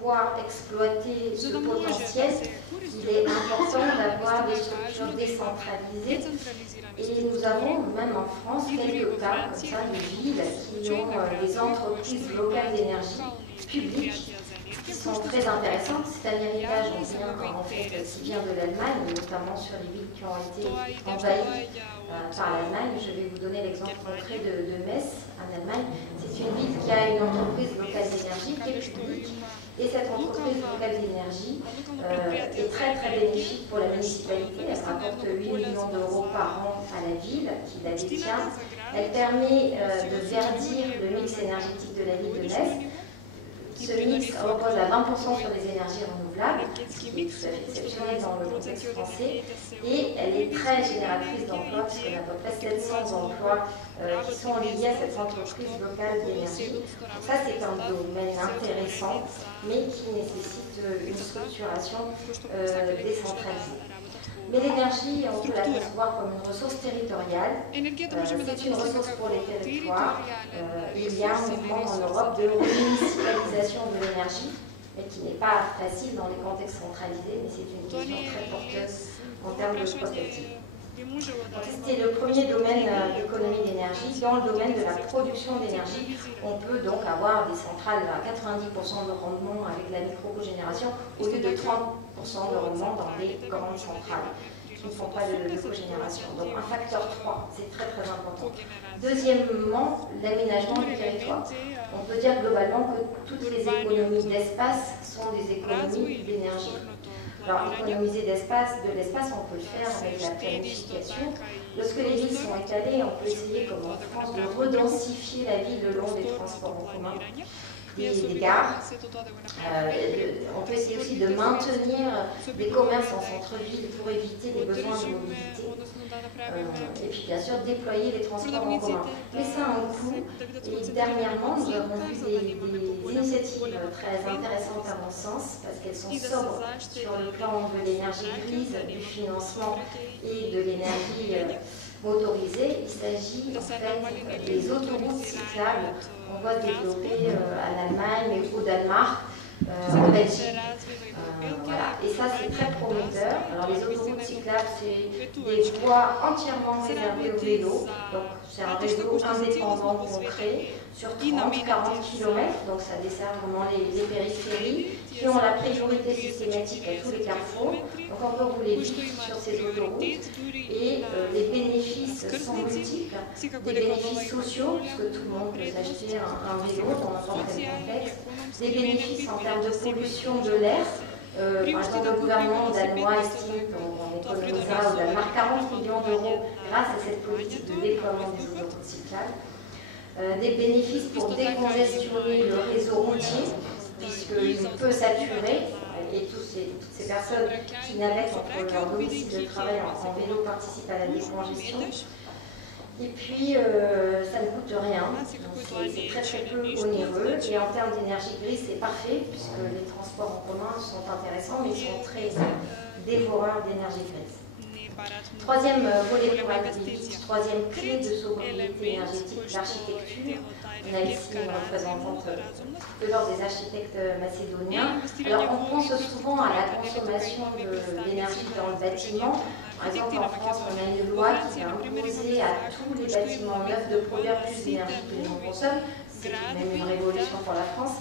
pouvoir exploiter ce potentiel, il est important d'avoir des structures décentralisées. Et nous avons, même en France, quelques cas comme ça, de villes qui ont des entreprises locales d'énergie publiques qui sont très intéressantes. C'est un héritage qui vient de l'Allemagne, notamment sur les villes qui ont été envahies par l'Allemagne. Je vais vous donner l'exemple concret de Metz, en Allemagne. C'est une ville qui a une entreprise locale d'énergie qui est publique. Et cette entreprise locale d'énergie est très très bénéfique pour la municipalité. Elle rapporte 8 millions d'euros par an à la ville qui la détient. Elle permet de verdir le mix énergétique de la ville de Metz. Ce mix repose à 20% sur les énergies renouvelables, ce qui est tout à fait exceptionnel dans le contexte français. Et elle est très génératrice d'emplois, puisqu'on a à peu près 700 emplois qui sont liés à cette entreprise locale d'énergie. Donc ça, c'est un domaine intéressant, mais qui nécessite une structuration décentralisée. Mais l'énergie, on peut la concevoir comme une ressource territoriale. C'est une ressource pour les territoires. Il y a un mouvement en Europe de remunicipalisation de l'énergie, mais qui n'est pas facile dans les contextes centralisés, mais c'est une question très porteuse en termes de prospective. C'était le premier domaine d'économie d'énergie. Dans le domaine de la production d'énergie, on peut donc avoir des centrales à 90% de rendement avec la micro-cogénération au lieu de 30% de rendement dans les grandes centrales qui ne font pas de cogénération. Donc un facteur 3, c'est très très important. Deuxièmement, l'aménagement du territoire. On peut dire globalement que toutes les économies d'espace sont des économies d'énergie. Alors, économiser de l'espace, on peut le faire avec la planification. Lorsque les villes sont étalées, on peut essayer, comme en France, de redensifier la ville le long des transports en commun, des gares. On peut essayer aussi de maintenir des commerces en centre-ville pour éviter les besoins de mobilité. Et puis, bien sûr, déployer les transports en commun. Mais ça a un coût. Et dernièrement, nous avons vu des initiatives très intéressantes à mon sens, parce qu'elles sont sobres sur le plan de l'énergie grise, du financement et de l'énergie motorisée. Il s'agit en fait des autoroutes cyclables qu'on voit développer en Allemagne, au Danemark, en Belgique. Voilà. Et ça, c'est très prometteur. Alors, les autoroutes cyclables, c'est des voies entièrement réservées au vélo. Donc, c'est un réseau indépendant qu'on crée sur 30-40 km. Donc, ça dessert vraiment les périphéries qui ont la priorité systématique à tous les carrefours. Donc, on peut rouler vite sur ces autoroutes. Et les bénéfices sont multiples. Des bénéfices sociaux, puisque tout le monde peut s'acheter un vélo dans n'importe quel contexte. Des bénéfices en termes de pollution de l'air. Par exemple, le gouvernement danois estime qu'on économisera au Danemark 40 millions d'euros grâce à cette politique de déploiement des autoroutes cyclables. Des bénéfices pour décongestionner le réseau routier, puisqu'il peut saturer, et toutes ces personnes qui navettent entre leur domicile de travail en vélo participent à la décongestion. Et puis, ça ne coûte rien, c'est très très peu onéreux. Et en termes d'énergie grise, c'est parfait, puisque les transports en commun sont intéressants, mais ils sont très dévoreurs d'énergie grise. Troisième volet pour Activity, troisième clé de sobriété énergétique, l'architecture. On a ici une représentante de l'ordre des architectes macédoniens. Alors, on pense souvent à la consommation d'énergie dans le bâtiment. Par exemple, en France, on a une loi qui va imposer à tous les bâtiments neufs de produire plus d'énergie que les gens consomment. C'est même une révolution pour la France.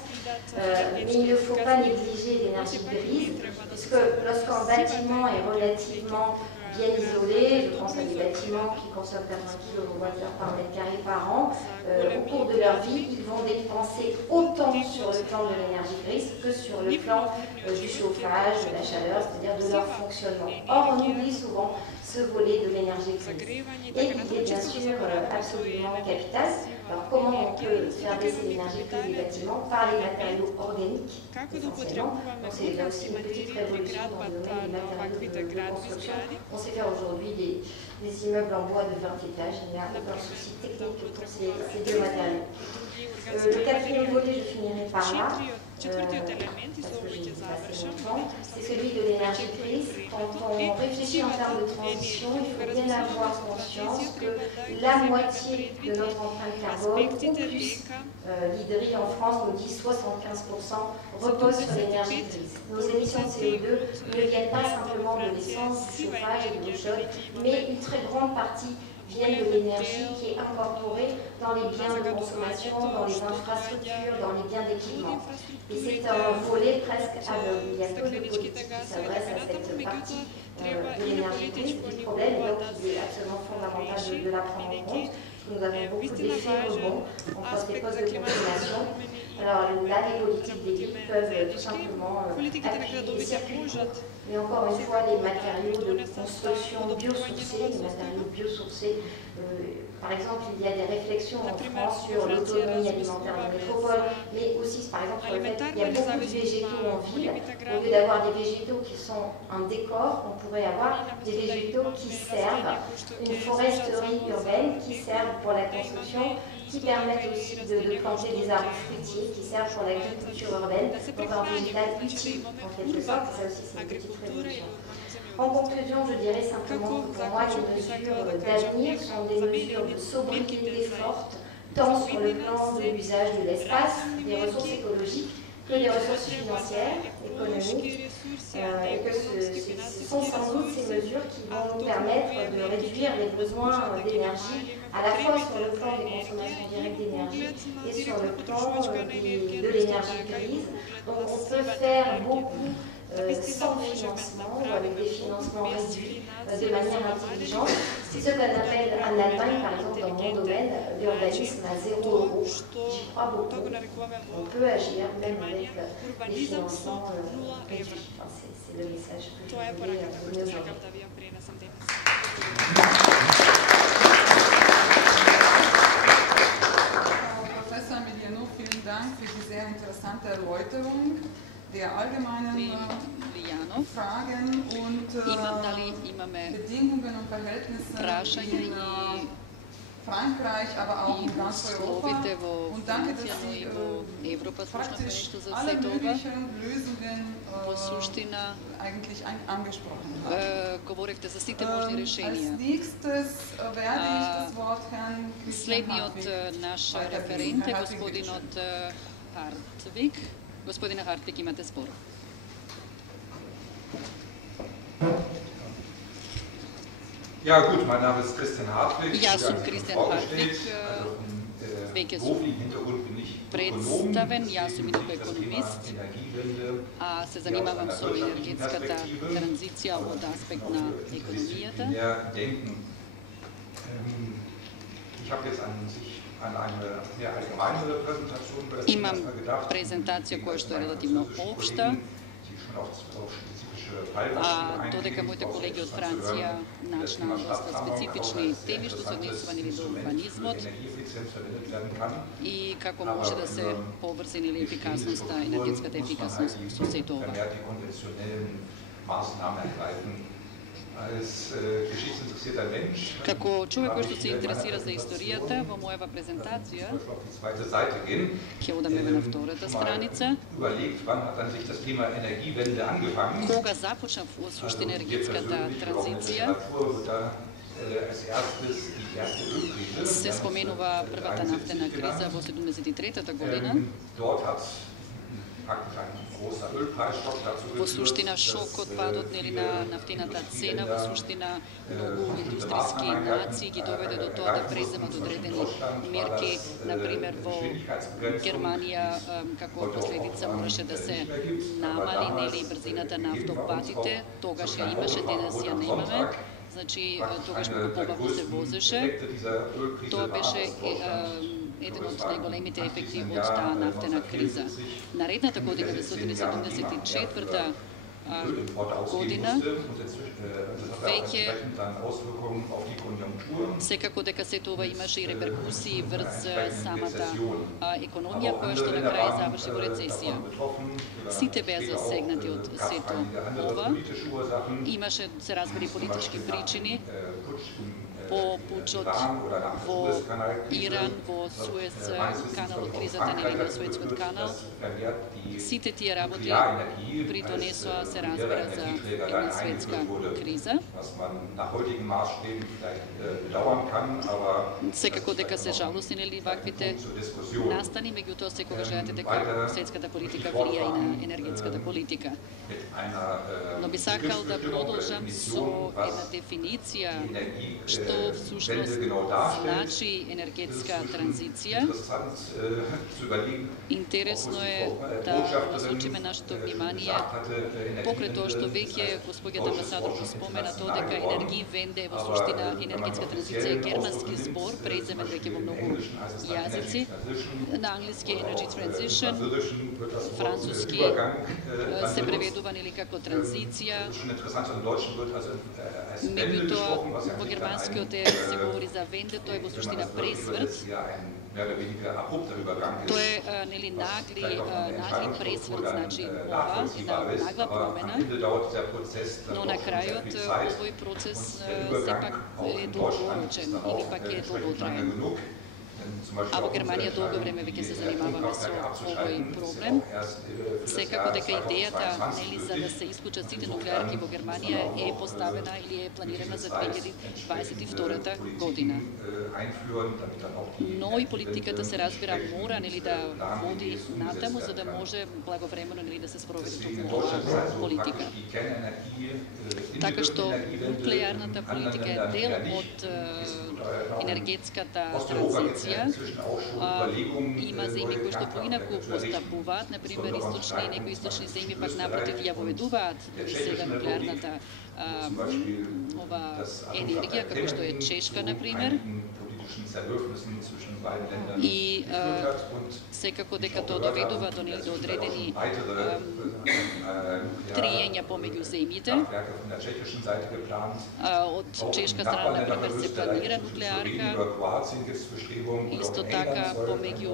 Mais il ne faut pas négliger l'énergie grise, puisque lorsqu'un bâtiment est relativement bien isolés, je pense à des bâtiments qui consomment 80 kWh par mètre carré par an, au cours de leur vie, ils vont dépenser autant sur le plan de l'énergie grise que sur le plan du chauffage, de la chaleur, c'est-à-dire de leur fonctionnement. Or, on oublie souvent ce volet de l'énergie grise. Et il est bien sûr absolument capital. Alors, comment on peut faire baisser l'énergie grise des bâtiments? Par les matériaux organiques, essentiellement. Donc, c'est là aussi une petite révolution dans le domaine des matériaux de construction. On sait faire aujourd'hui des immeubles en bois de 20 étages. Il n'y a aucun souci technique pour ces deux matériaux. Le quatrième volet, je finirai par là. parce que j'ai dit assez longtemps, c'est celui de l'énergie grise. Quand on réfléchit en termes de transition, il faut bien avoir conscience que la moitié de notre empreinte carbone, ou plus, l'IDRI en France nous dit 75%, repose sur l'énergie grise. Nos émissions de CO2 ne viennent pas simplement de l'essence, du chauffage et de l'eau chaude, mais une très grande partie viennent de l'énergie qui est incorporée dans les biens de consommation, dans les infrastructures, dans les biens d'équipement. Et c'est un volet presque aveugle. Il y a peu de politiques qui s'adressent à cette partie de l'énergie grise du problème, et donc il est absolument fondamental de la prendre en compte. Nous avons beaucoup d'effets rebonds entre ces postes de consommation. Alors là, les politiques d'équipe peuvent tout simplement appuyer les circuits courts, mais encore une fois, les matériaux de construction biosourcés, les matériaux biosourcés, par exemple, il y a des réflexions en France sur l'autonomie alimentaire en métropole, mais aussi, par exemple, sur le fait qu'il y a beaucoup de végétaux en ville. Au lieu d'avoir des végétaux qui sont un décor, on pourrait avoir des végétaux qui servent, une foresterie urbaine qui servent pour la construction, qui permettent aussi de planter des arbres fruitiers, qui servent pour l'agriculture urbaine, donc un végétal utile en quelque sorte. Ça aussi, c'est une petite révolution. En conclusion, je dirais simplement que pour moi, les mesures d'avenir sont des mesures de sobriété fortes, tant sur le plan de l'usage de l'espace, des ressources écologiques, que des ressources financières, économiques, et que ce sont sans doute ces mesures qui vont nous permettre de réduire les besoins d'énergie, à la fois sur le plan des consommations directes d'énergie et sur le plan de l'énergie grise. Donc on peut faire beaucoup sans financement ou avec des financements réduits de manière intelligente. C'est ce qu'on appelle en Allemagne, par exemple, dans mon domaine, l'urbanisme à 0 €. J'y crois beaucoup. On peut agir même avec des financements réduits. Enfin, c'est le message que je voulais donner aujourd'hui. Professor Emiliano, vielen Dank für die sehr interessante Erläuterung der allgemeinen Fragen und Bedingungen und Verhältnisse in Frankreich, aber auch in ganz Europa. Und danke, dass Sie praktisch alle möglichen Lösungen eigentlich angesprochen haben. Als nächstes werde ich das Wort Herrn Christian Hartwig. Gospodine Hartwig, imate spor. Ja gut, mein Name ist Christian Hartwig. Ja sam Christian Hartwig, već je predstaven, ja sam inače ekonomist, a se zanimavam se energetskата tranzicija od aspekta ekonomijata. Imam prezentaciju koja što je relativno opšta, a dodeka mojte kolege od Francija naš na dosta specifični temi što se odnesovani do urbanizmot i kako može da se pobrzini ili efikasnost, energetska efikasnost susedova. Kako čovjek koji što se interesira za istorijata, во мојава презентација, ќе одаме на втората страница, кога започна во суштина енергетската транзиција, се споменува првата нафтена криза во 73-та година. Во суштина шок од падот на нафтената цена, во суштина многу индустријски нации ги доведе до тоа да преземат одредени мерки, например во Германија како последица мораше да се намали нели брзината на автопатите, тогаш ја имаше, денес ја немаме. Значи, тогаш многу побавно се возеше. Тоа беше еден од најголемите ефекти од таа нафтена криза. Наредната година, 1974 година, веќе секако дека се тоа имаше и реперкусии врз самата економија, која што на крај заврши во рецесија. Сите беа засегнати од сето ова. Имаше, се разбери, политички причини. по пучот во Иран, во Суец канал, кризата нели на Суецкиот канал. Сите тие работи придонесоа, се разбира, за една светска криза. Секако дека се жалосни нели ваквите настани, меѓутоа секогаш гледате дека светската политика влија и на енергетската политика. Но би сакал да продолжам со една дефиниција што всушност значи енергетска транзиција. Интересно е да насочиме нашето внимание покрај тоа што веќе господјата амбасадор го спомена тоа дека енергивенде во суштина енергетска транзиција е германски збор, преиземен веќе во многу јазици. На англиски energy transition, француски се преведува нели како транзиција. Меѓутоа во германскиот се говори за венде, тоа е во суштина пресврт. Тоа е нели нагли пресврт, значи ова една нагла промена, но на крајот овој процес сепак е долгорочен или пак е долготраен. А во Германија долго време веќе се занимаваме со овој проблем. Секако дека идејата нели за да се исклучат сите нуклеарки во Германија е поставена или е планирана за 2022 година. Но и политиката се разбира мора нели да води натаму за да може благовремено нели да се спроведе токму оваа политика. Така што нуклеарната политика е дел од енергетската транзиција. Има земји кои што поинаку постапуваат, например некои источни земји пак напротив ја воведуваат дори сега нуклеарната ова енергија, како што е Чешка, например. И секако дека тоа доведува до одредени триења помеѓу земјите. Од чешка страна, например, се планира нуклеарка. Исто така помеѓу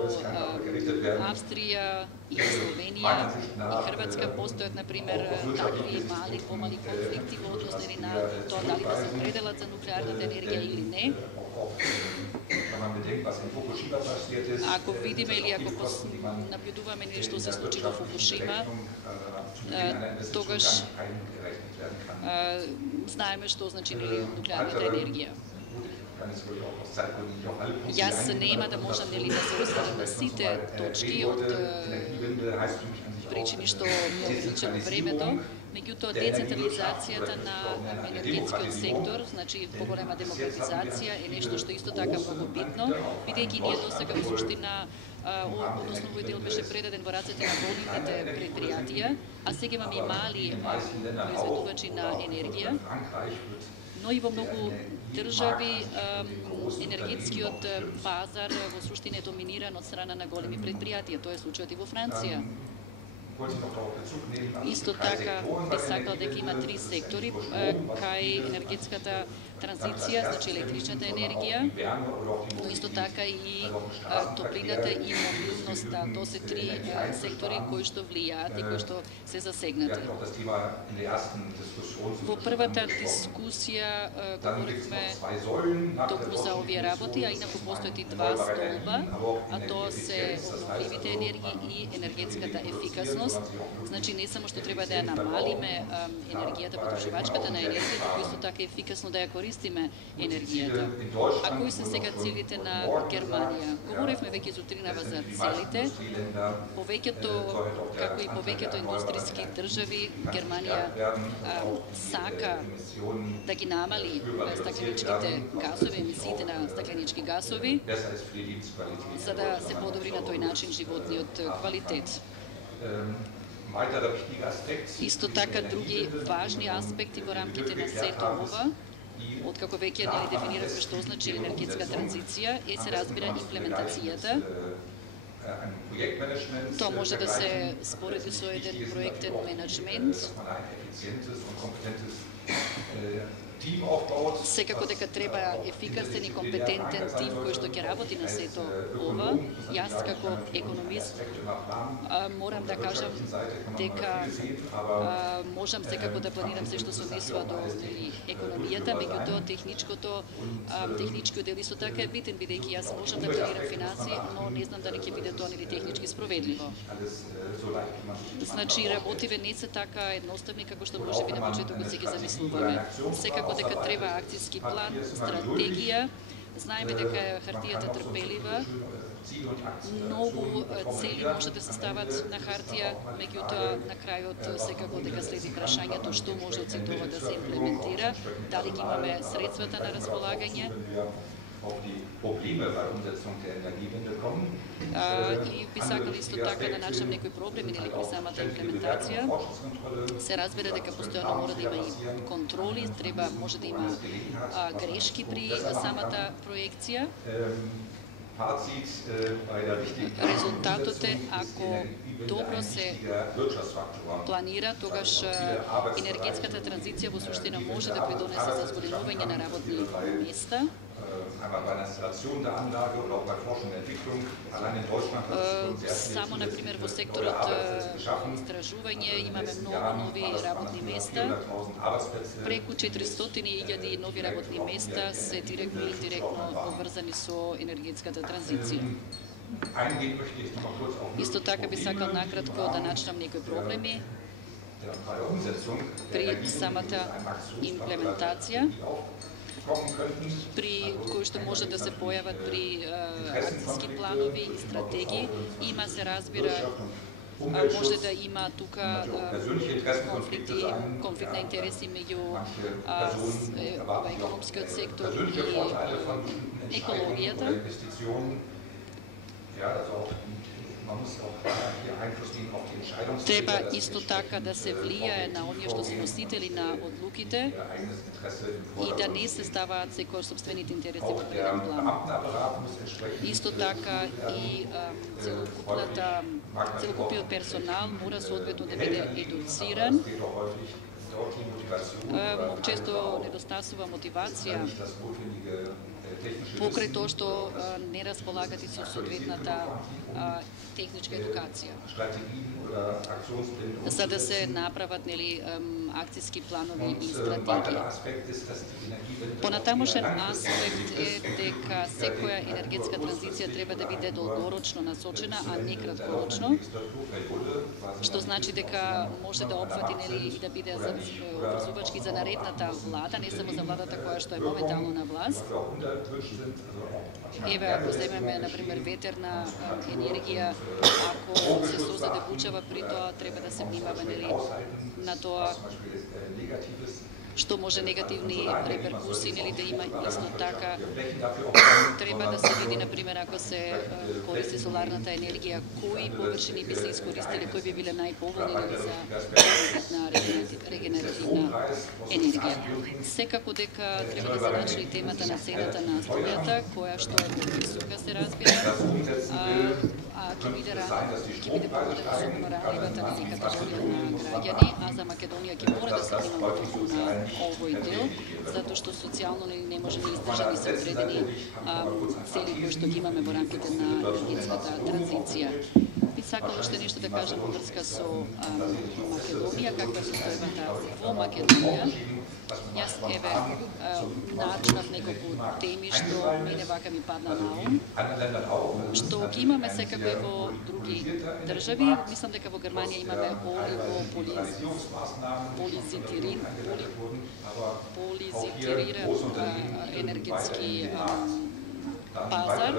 Австрија и Словенија и Хрватска постојат, например, такви помали конфликти во однос на тоа дали да се определат за нуклеарната енергија или не. Ако видиме или ако наблюдуваме нешто се случи во Фукушима, тогаш знаеме што значи нуклеарната енергија. Јас нема да можам да се осврнам на сите точки од причини што ми е ограничено времето, меѓутоа децентрализацијата на енергетскиот сектор, значи поголема демократизација е нешто што исто така многу битно, бидејќи ние досега во суштина односно овој дел беше предаден во рацете на големите предпријатија, а сега имаме и мали произведувачи на енергија. Но и во многу држави енергетскиот пазар во суштина е доминиран од страна на големи предпријатија. Тоа е случајот и во Франција. Исто така би сакал дека има три сектори кај енергетската транзиција, значи електричната енергија, но исто така и топлината и мобилноста. Тоа се три сектори кои што влијаат и кои што се засегнати. Во првата дискусија говоривме токму за овие работи, а инаку постојат и два столба, а тоа се обновливите енергии и енергетската ефикасност. Значи не само што треба да ја намалиме енергијата, потрошувачката на енергија, туку исто така ефикасно да ја користиме енергијата. А кои се сега целите на Германија? Говоревме веќе изутринава за целите. Повеќето, како и повеќето индустријски држави, Германија сака да ги намали стакленичките газови, емисиите на стакленички газови, за да се подобри на тој начин животниот квалитет. Исто така други важни аспекти во рамките на сето ова, откако веќе дефиниравме што значи енергетска транзиција, се разбира имплементацијата. Тоа може да се спореди со еден проектен менеджмент. Секако дека треба ефикасен и компетентен тим кој што ќе работи на сето ова. Јас како економист морам да кажам дека можам секако да планирам се што се однесува до економијата, меѓутоа техничкиот дел исто така е битен, бидејќи јас можам да планирам финанси, но не знам дали ќе биде тоа нели технички спроведливо. Значи работиве не се така едноставни како што можеби на почетокот се ги замислуваме. Секако дека треба акцијски план, стратегија. Знаеме дека хартијата трпелива, многу цели може да се стават на хартија, меѓутоа на крајот секако дека следи прашањето што може од сето ова да се имплементира, дали ги имаме средствата на располагање. И би сакали исто така да начнем некои проблеми или при самата имплементација. Се разбира дека постојано мора да има и контроли, може да има грешки при самата проекција. Резултатот е, ако добро се планира, тогаш енергетската транзиција во суштина може да придонесе за зголемување на работни места. Само, например, во секторот истражување имаме многу нови работни места. Преку 400.000 нови работни места се директно или индиректно поврзани со енергетската транзиција. Исто така би сакал накратко да начнам некои проблеми при самата имплементација, при кои што може да се појават при акцијски планови и стратегии. Има, се разбира, може да има тука конфликт на интереси меѓу економскиот сектор и екологијата. Треба исто така да се влијае на оние што се носители на одлуките и да не се ставаат секој собствените интереси во преден план. Исто така и целокупниот персонал мора соодветно да биде едуциран. Често недостасува мотивација покрај тоа што не располагат и со соодветната техничка едукација. За да се направат акцијски планови и стратегии. Понатамошен аспект е дека секоја енергетска транзиција треба да биде долгорочно насочена, а не краткорочно, што значи дека може да опфати и да биде обврзувачки за наредната влада, не само за владата која што е моментално на власт. Еве, ако земеме, например, ветерна енергија, ако се созаде при тоа, треба да се внимава на тоа што може негативни реперкусии да има. Исто така треба да се види, например, ако се користи соларната енергија, кои површини би се искористили, кои би биле најповолни за регенеративна енергија. Секако дека треба да се начне темата на цената на струјата, која што е висока, се разбира, ќе биде поводен со ранливата категорија на граѓани, а за Македонија ќе мора да се внимава токму на овој дел, затоа што социјално не може да издржани се одредени цели кои што ги имаме во рамките на енергетската транзиција. Би сакала уште нешто да кажам во врска со Македонија, каква е состојбата во Македонија. Јас еве начнав неколку теми што мене вака ми падна на ум, што ги имаме секако и во други држави. Мислам дека во Германија имаме полизитиран енергетски пазар,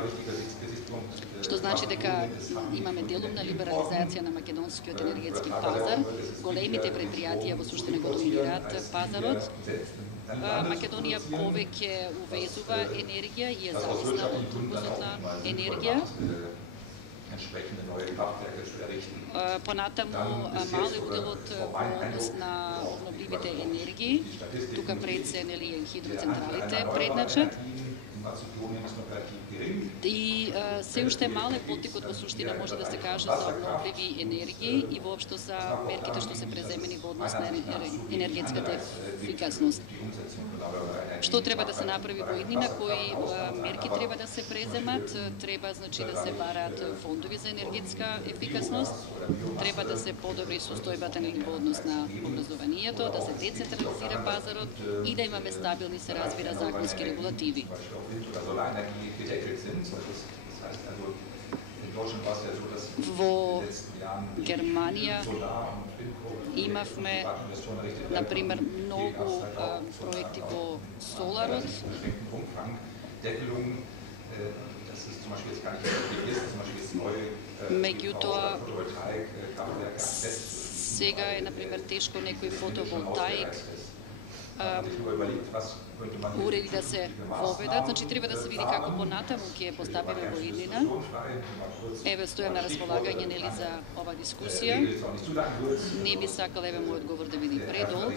што значи дека имаме делумна либерализација на македонскиот енергетски пазар. Големите предпријатија во суштина го доминираат пазарот. Македонија повеќе увезува енергија и е зависна од увозот на енергија. Понатаму мал е уделот во однос на обновливите енергии. Тука пред се хидроцентралите предначат. И се уште мал е поттикот во суштина може да се каже за обновливи енергии и воопшто за мерките што се преземени во однос на енергетската ефикасност. Што треба да се направи во иднина, кои мерки треба да се преземат, треба значи да се бараат фондови за енергетска ефикасност, треба да се подобри состојбата во однос на образованието, да се децентрализира пазарот и да имаме стабилни, се разбира, законски регулативи. Во Германија имавме, например, многу проекти во соларот. Меѓутоа, сега е, например, тешко некој фотоволтаик уреди да се воведат, значи треба да се види како понатаму ќе поставиме во иднина. Еве, стојам на располагање нели за ова дискусија. Не би сакал еве мојот говор да биде предолг.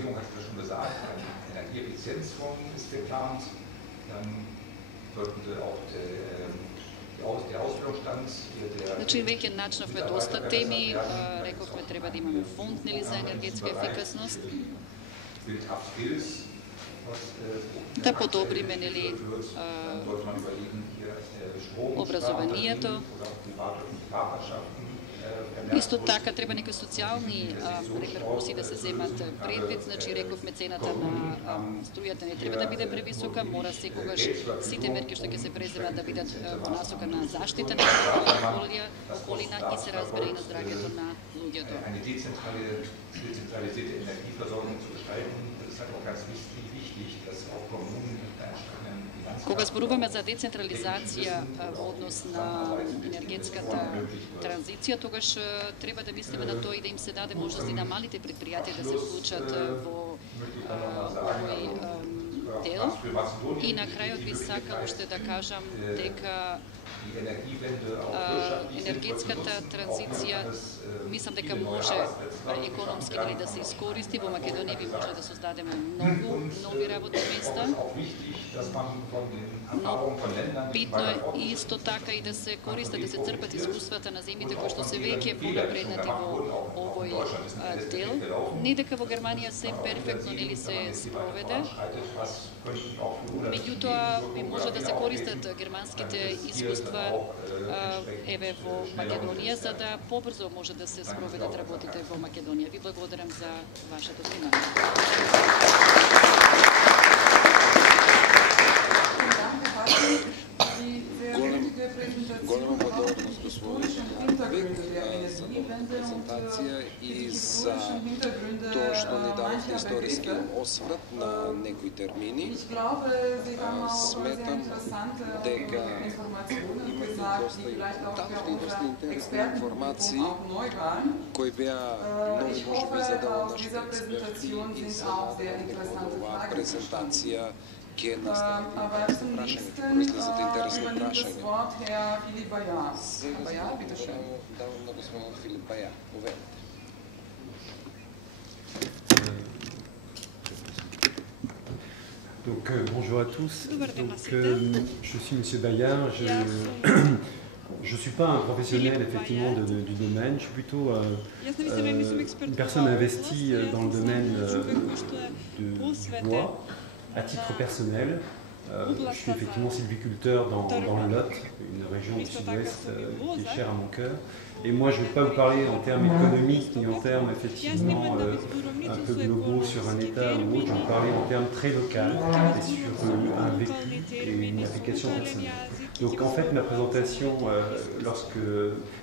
Значи веќе начнавме доста теми, рековме треба да имаме фонд нели за енергетска ефикасност. Да подобриме нели образованието. Исто така треба некои социјални реперкусии да се земат предвид, значи рековме цената на струјата не треба да биде превисока, мора секогаш сите мерки што ќе се преземат да бидат во насока на заштита на околина и се разбира и на здравјето на луѓето. Кога зборуваме за децентрализација во однос на енергетската транзиција, тогаш треба да мислиме на тоа и да им се даде можности на малите предпријатија да се вклучат во овој дел. И на крајот би сакал уште да кажам дека енергетската транзиција мислам дека може економски да се искористи. Во Македонија би може да создадеме многу нови работни места. Но битно е исто така и да се користат, да се црпат искуствата на земјите кои што се веќе понапреднати во овој дел. Не дека во Германија се перфектно нели се спроведе, меѓутоа би може да се користат германските искуства еве во Македонија, за да побрзо може да се спроведат работите во Македонија. Ви благодарам за вашето внимание. Голема благодарност, господин Век, за новата презентација и за тоа што ни дадовте историски осврт на некои термини. Сметам дека дадовте доста интересни информации кои беа нови можеби за дел на нашите експерти и се надевам дека оваа презентација ќе настави прашањето, произлезат интересни прашања. Сега давам на господин Филип Баја. Повелите. Donc bonjour à tous. Donc, je suis Monsieur Bayard. Je ne suis pas un professionnel effectivement du domaine. Je suis plutôt une personne investie dans le domaine du bois. À titre personnel, je suis effectivement sylviculteur dans le Lot, une région du sud-ouest qui est chère à mon cœur. Et moi, je ne vais pas vous parler en termes économiques ni en termes effectivement un peu globaux sur un État ou autre. Je vais vous parler en termes très locaux et sur un vécu et une application personnelle. Donc en fait, ma présentation, lorsque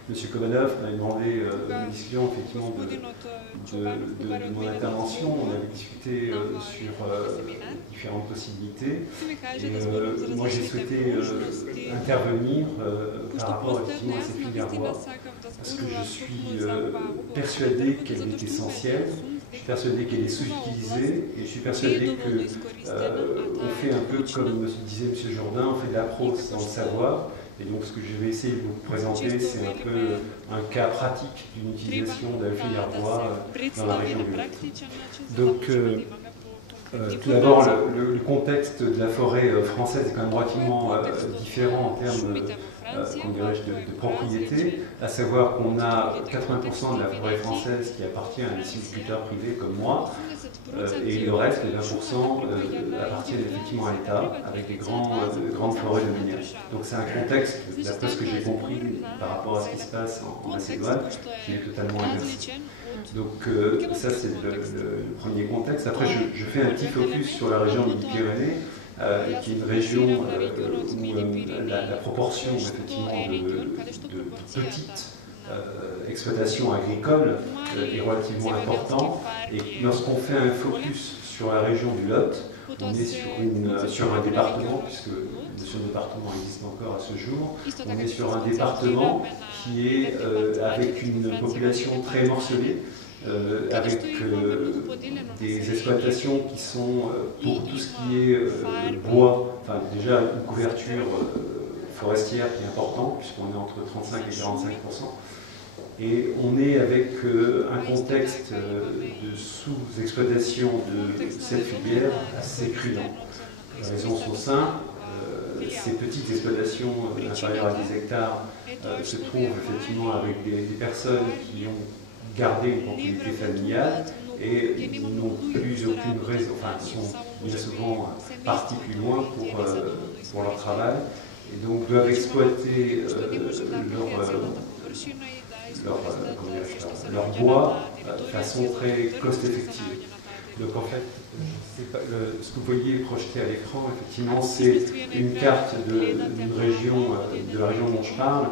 M. Kobanov m'a demandé une discussion effectivement de mon intervention, on avait discuté sur différentes possibilités. Et, moi, j'ai souhaité intervenir par rapport effectivement à ces filières bois, parce que je suis persuadé qu'elle est essentielle. Je suis persuadé qu'elle est sous-utilisée et je suis persuadé qu'on fait un peu comme disait M. Jourdain, on fait de la prose dans le savoir. Et donc ce que je vais essayer de vous présenter, c'est un peu un cas pratique d'une utilisation de la filière bois dans la région du Lot. Donc Tout d'abord, le contexte de la forêt française est quand même relativement différent en termes de propriété, à savoir qu'on a 80% de la forêt française qui appartient à des sylviculteurs privés comme moi, et le reste, les 20%, appartiennent effectivement à l'État, avec des grandes forêts domaniales. Donc c'est un contexte, d'après ce que j'ai compris par rapport à ce qui se passe en Macédoine, qui est totalement inversé. Donc ça c'est le premier contexte. Après je fais un petit focus sur la région des Pyrénées, qui est une région où la proportion effectivement de petites exploitations agricoles est relativement importante. Et lorsqu'on fait un focus sur la région du Lot, on est sur un département, puisque ce département existe encore à ce jour, on est sur un département qui est avec une population très morcelée, avec des exploitations qui sont pour tout ce qui est bois, enfin déjà une couverture forestière qui est importante, puisqu'on est entre 35 et 45%. Et on est avec un contexte de sous-exploitation de cette filière assez prudent. Les raisons sont simples. Ces petites exploitations inférieures à 10 hectares se trouvent effectivement avec des personnes qui ont gardé une propriété familiale et n'ont plus aucune raison, enfin sont bien souvent partis plus loin pour leur travail et donc doivent exploiter leur bois de façon très cost-effective. Donc en fait, ce que vous voyez projeté à l'écran, effectivement, c'est une carte de la région dont je parle,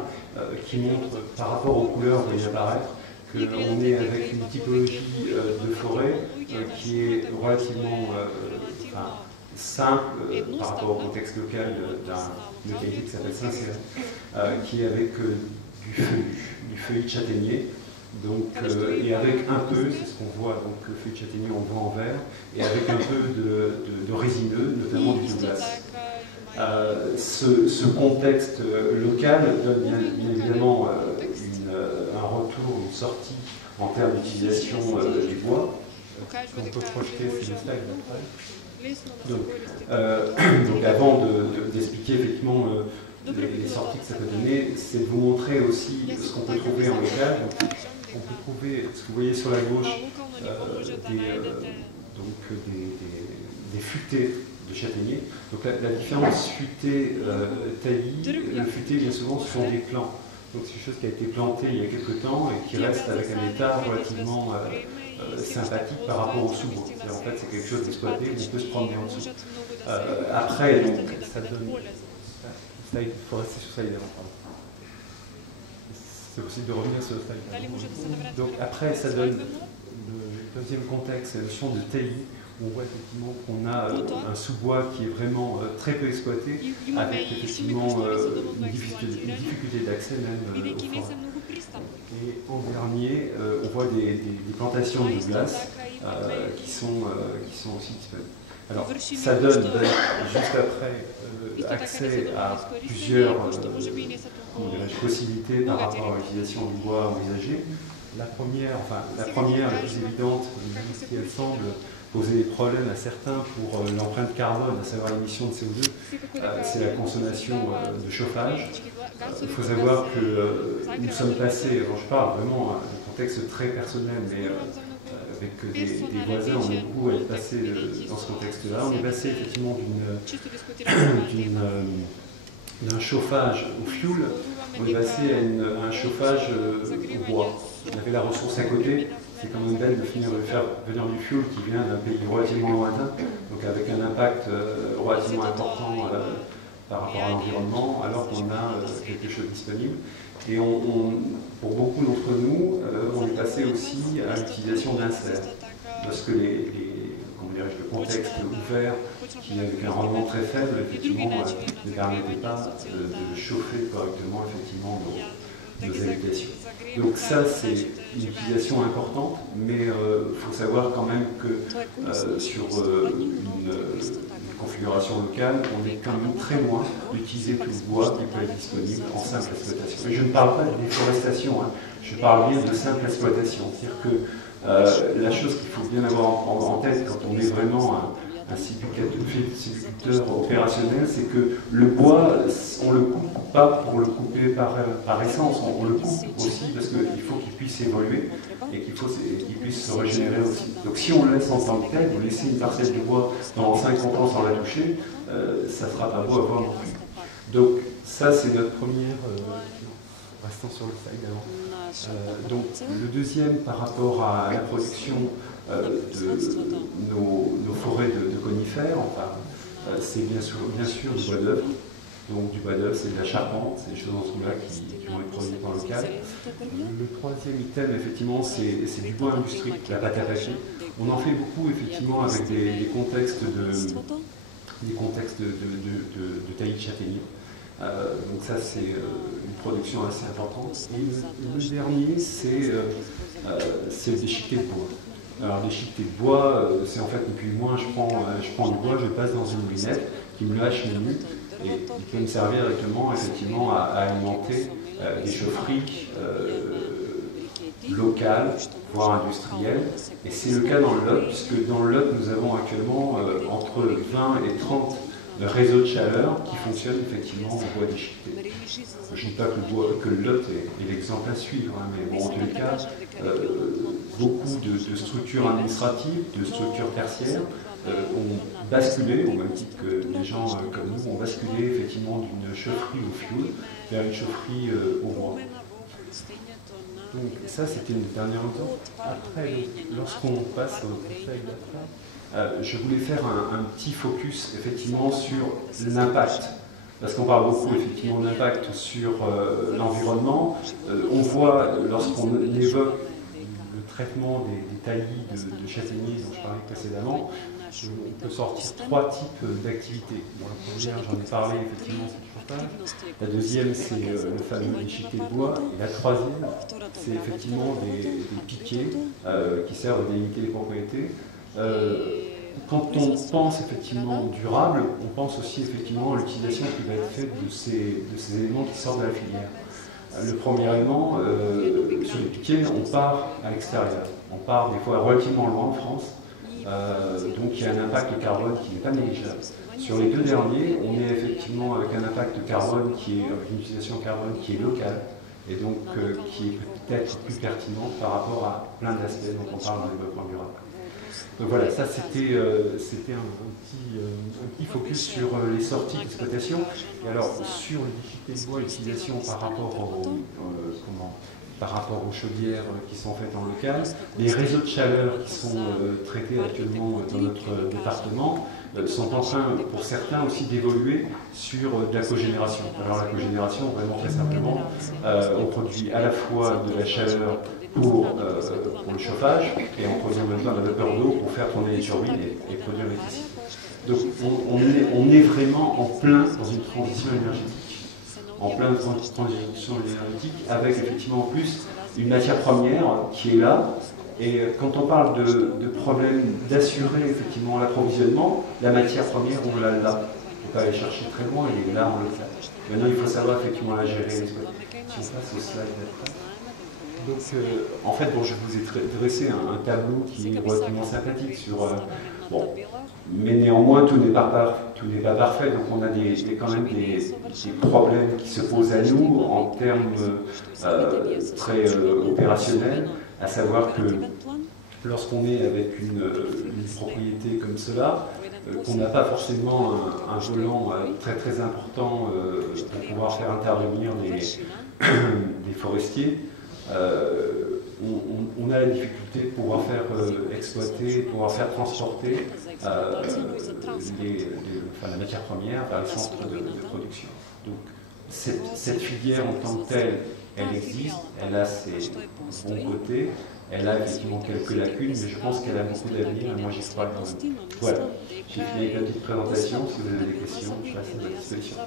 qui montre par rapport aux couleurs que vous voyez apparaître, qu'on est avec une typologie de forêt qui est relativement simple par rapport au contexte local d'une localité qui s'appelle Saint-Céré, qui est avec du feuillu châtaignier, donc, et avec un peu, c'est ce qu'on voit, donc le feuillu châtaignier on le voit en vert, et avec un peu de résineux, notamment du Douglas. Ce contexte local donne bien évidemment un retour, une sortie en termes d'utilisation du bois. On peut projeter ces slides d'après. Donc avant d'expliquer effectivement les sorties que ça peut donner, c'est de vous montrer aussi ce qu'on peut trouver en local. Donc, on peut trouver, ce que vous voyez sur la gauche, des futaies de châtaignier. Donc la différence futée-taillis, le futé bien souvent ce sont des plants. Donc c'est quelque chose qui a été planté il y a quelques temps et qui reste avec un état relativement sympathique par rapport au sous-bois. En fait c'est quelque chose d'exploité, on peut se promener en dessous. Après, donc, ça donne... Il faut rester sur ça évidemment. C'est possible de revenir sur le slide. Donc après, ça donne le deuxième contexte, c'est le champ de taillis. On voit effectivement qu'on a un sous-bois qui est vraiment très peu exploité, avec effectivement une difficulté d'accès même aux forêts. Et en dernier, on voit des plantations de Douglas qui sont aussi disponibles. Alors, ça donne juste après accès à plusieurs possibilités par rapport à l'utilisation du bois envisagée. La première, la plus évidente, même si elle semble poser des problèmes à certains pour l'empreinte carbone, à savoir l'émission de CO2, c'est la consommation de chauffage. Il faut savoir que nous sommes passés, je parle vraiment d'un contexte très personnel, mais avec des voisins, on est beaucoup à être passé dans ce contexte-là. On est passé effectivement d'un chauffage au fioul, on est passé à un chauffage au bois. On avait la ressource à côté, c'est quand même belle de faire venir du fioul qui vient d'un pays relativement lointain, donc avec un impact relativement important par rapport à l'environnement, alors qu'on a quelque chose disponible. Et pour beaucoup d'entre nous, on est passé aussi à l'utilisation d'inserts, parce que le contexte ouvert, qui avec un rendement très faible, effectivement, ne permettait pas de chauffer correctement effectivement nos habitations. Donc ça, c'est une utilisation importante, mais il faut savoir quand même que sur une configuration locale, on est quand même très loin d'utiliser tout le bois qui peut être disponible en simple exploitation. Et je ne parle pas de déforestation, je parle bien de simple exploitation. C'est-à-dire que la chose qu'il faut bien avoir en tête quand on est vraiment un sylviculteur opérationnel, c'est que le bois, on ne le coupe pas pour le couper par essence, on le coupe aussi parce qu'il faut qu'il puisse évoluer et qu'il puisse se régénérer aussi. Donc si on le laisse en tant que tel, vous laissez une parcelle de bois dans 50 ans sans la toucher, ça ne sera pas beau à voir non plus. Donc ça c'est notre première... Restons sur le slide avant. Donc le deuxième par rapport à la production de nos forêts de conifères, enfin, c'est bien sûr du bois d'œuvre. Donc du bois d'œuvre, c'est de la charpente, c'est des choses en ce là qui vont être produites en local. Le troisième item, effectivement, c'est du bois industriel, la pâte à papier. On en fait beaucoup, effectivement, avec des contextes de taillis de châtaignier. Donc ça, c'est une production assez importante. Et le dernier, c'est le déchiqueté de bois. Alors, le déchiqueté de bois, c'est en fait, depuis moi, je prends du bois, je le passe dans une moulinette qui me lâche mes nues. Et il peut me servir directement, effectivement, à alimenter des chaufferies locales, voire industrielles. Et c'est le cas dans le Lot, puisque dans le Lot, nous avons actuellement entre 20 et 30 réseaux de chaleur qui fonctionnent effectivement en bois déchiqueté. Je ne dis pas que le Lot est l'exemple à suivre, hein, mais bon, en tous les cas, beaucoup de structures administratives, de structures tertiaires, ont basculé, au même titre que les gens comme nous, ont basculé effectivement d'une chaufferie au fioul vers une chaufferie au bois. Donc ça, c'était une dernière exemple. Après, lorsqu'on passe au slide d'après, je voulais faire un petit focus effectivement sur l'impact. Parce qu'on parle beaucoup effectivement d'impact sur l'environnement. On voit, lorsqu'on évoque le traitement des taillis de châtaigniers dont je parlais précédemment, on peut sortir 3 types d'activités. Bon, la première, j'en ai parlé, effectivement, c'est le chauffage. La deuxième, c'est le fameux déchiqueté de bois. Et la troisième, c'est effectivement des piquets qui servent à délimiter les propriétés. Quand on pense effectivement durable, on pense aussi effectivement à l'utilisation qui va être faite de ces éléments qui sortent de la filière. Le premier élément, sur les piquets, on part à l'extérieur. On part des fois relativement loin en France. Donc il y a un impact carbone qui n'est pas négligeable. Sur les deux derniers, on est effectivement avec un impact carbone avec une utilisation carbone qui est locale et donc qui est peut-être plus pertinente par rapport à plein d'aspects dont on parle dans le développement durable. Donc voilà, ça c'était un petit focus sur les sorties d'exploitation. Et alors sur le déchiqueté de bois, l'utilisation par rapport aux chaudières qui sont faites en local, les réseaux de chaleur qui sont traités actuellement dans notre département sont en train, pour certains aussi, d'évoluer sur de la cogénération. Alors la cogénération, vraiment très simplement, on produit à la fois de la chaleur pour le chauffage et on produit en même temps de la vapeur d'eau pour faire tourner les turbines et produire l'électricité. Donc on est vraiment en plein dans une transition énergétique. En pleine transition énergétique, avec effectivement en plus une matière première qui est là. Et quand on parle de problème d'assurer effectivement l'approvisionnement, la matière première, on l'a là. Il ne faut pas aller chercher très loin, elle est là, on le fait. Maintenant, il faut savoir effectivement la gérer. Si on passe au slide d'après. Donc, en fait, bon, je vous ai dressé un tableau qui est relativement sympathique sur... mais néanmoins, tout n'est pas parfait, donc on a quand même des problèmes qui se posent à nous en termes très opérationnels, à savoir que lorsqu'on est avec une propriété comme cela, qu'on n'a pas forcément un volant très très important pour pouvoir faire intervenir des forestiers, on a la difficulté de pouvoir faire exploiter, pouvoir faire transporter la matière première vers les centres de production. Donc cette filière en tant que telle, elle existe, elle a ses bons côtés, elle a effectivement quelques lacunes, mais je pense qu'elle a beaucoup d'avenir et moi j'y crois quand même. Voilà, j'ai fini avec la petite présentation, si vous avez des questions, je reste à votre disposition.